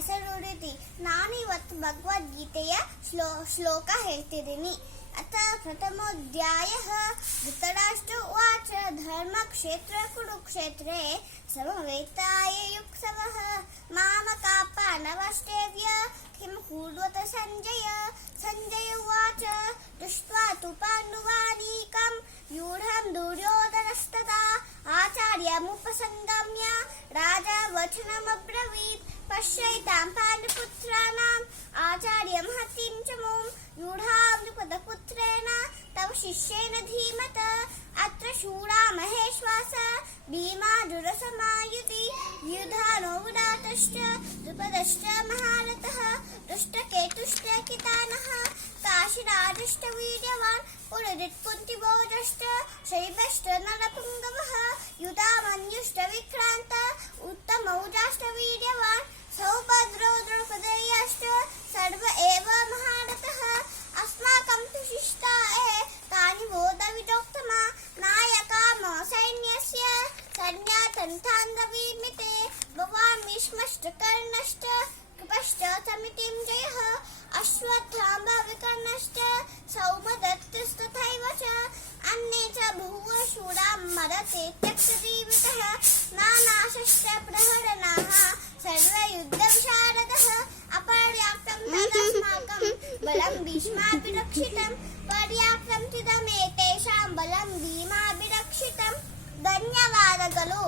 ಹೆಸರುಡಿತಿ. ನಾನಿವತ್ತು ಭಗವದ್ಗೀತೆಯ ಶ್ಲೋಕ ಹೇಳ್ತಿದ್ದೀನಿ. ಅಥ ಪ್ರಥಮೋಧ್ಯಾಯಃ. ಧೃತರಾಷ್ಟ್ರ ಉವಾಚ ಧರ್ಮಕ್ಷೇತ್ರ ಕುರುಕ್ಷೇತ್ರೇ ಸಮವೇತಾಯುತ್ಸವಃ ಮಾಮಕಾಃ ಪಾಂಡವಾಶ್ಚೈವ ಕಿಂ ಕುರ್ವತ ಸಂಜಯ. ಸಂಜಯ ಉವಾಚ ದೃಷ್ಟ್ವಾ ತು ಪಾಂಡವಾನೀಕಂ ವ್ಯೂಢಂ ದುರ್ಯೋಧನಸ್ತದಾ ಆಚಾರ್ಯमुपसंगम्य राजा वचनमब्रवीत्. पश्यैतां पाण्डुपुत्राणाम् आचार्यं हतिं च मां व्यूढां द्रुपदपुत्रेण तव शिष्येन धीमत. अत्र शूरा महेश्वास भीमार्जुनसमायुधि युधानो विराटश्च द्रुपदश्च महारथः दुष्टकेतुश्च कितानः काशीराजश्च वीर्यवान् पुनरित्कुन्तिभोजश्च शैवश्च नरपुङ्गवः युधामन्युश्च विक्रान्त उत्तमौजाश्च वीर्यवान् सौभद्रो द्रौपदेयश्च सर्व एव महारथः. अस्माकं तु शिष्टाः तानि बोधविदोक्तमा नायका मम सैन्यस्य सैन्यातन्तान्दवीमिते भवान् भीष्मश्च कर्णश्च कृपश्च समितिं जयः अश्वत्थामा विकर्णश्च सौमदत्तस्तथैव च अन्ये च बहवो शूरा मरते त्यक्तजीवितः नानाशश्च प्रहरणाः सर्वे युद्धविशारदः. अपर्याप्तं तदस्माकं बलं भीष्माभिरक्षितं पर्याप्तं तिदमेतेषां बलं भीमाभिरक्षितं. ಧನ್ಯವಾದಗಳು.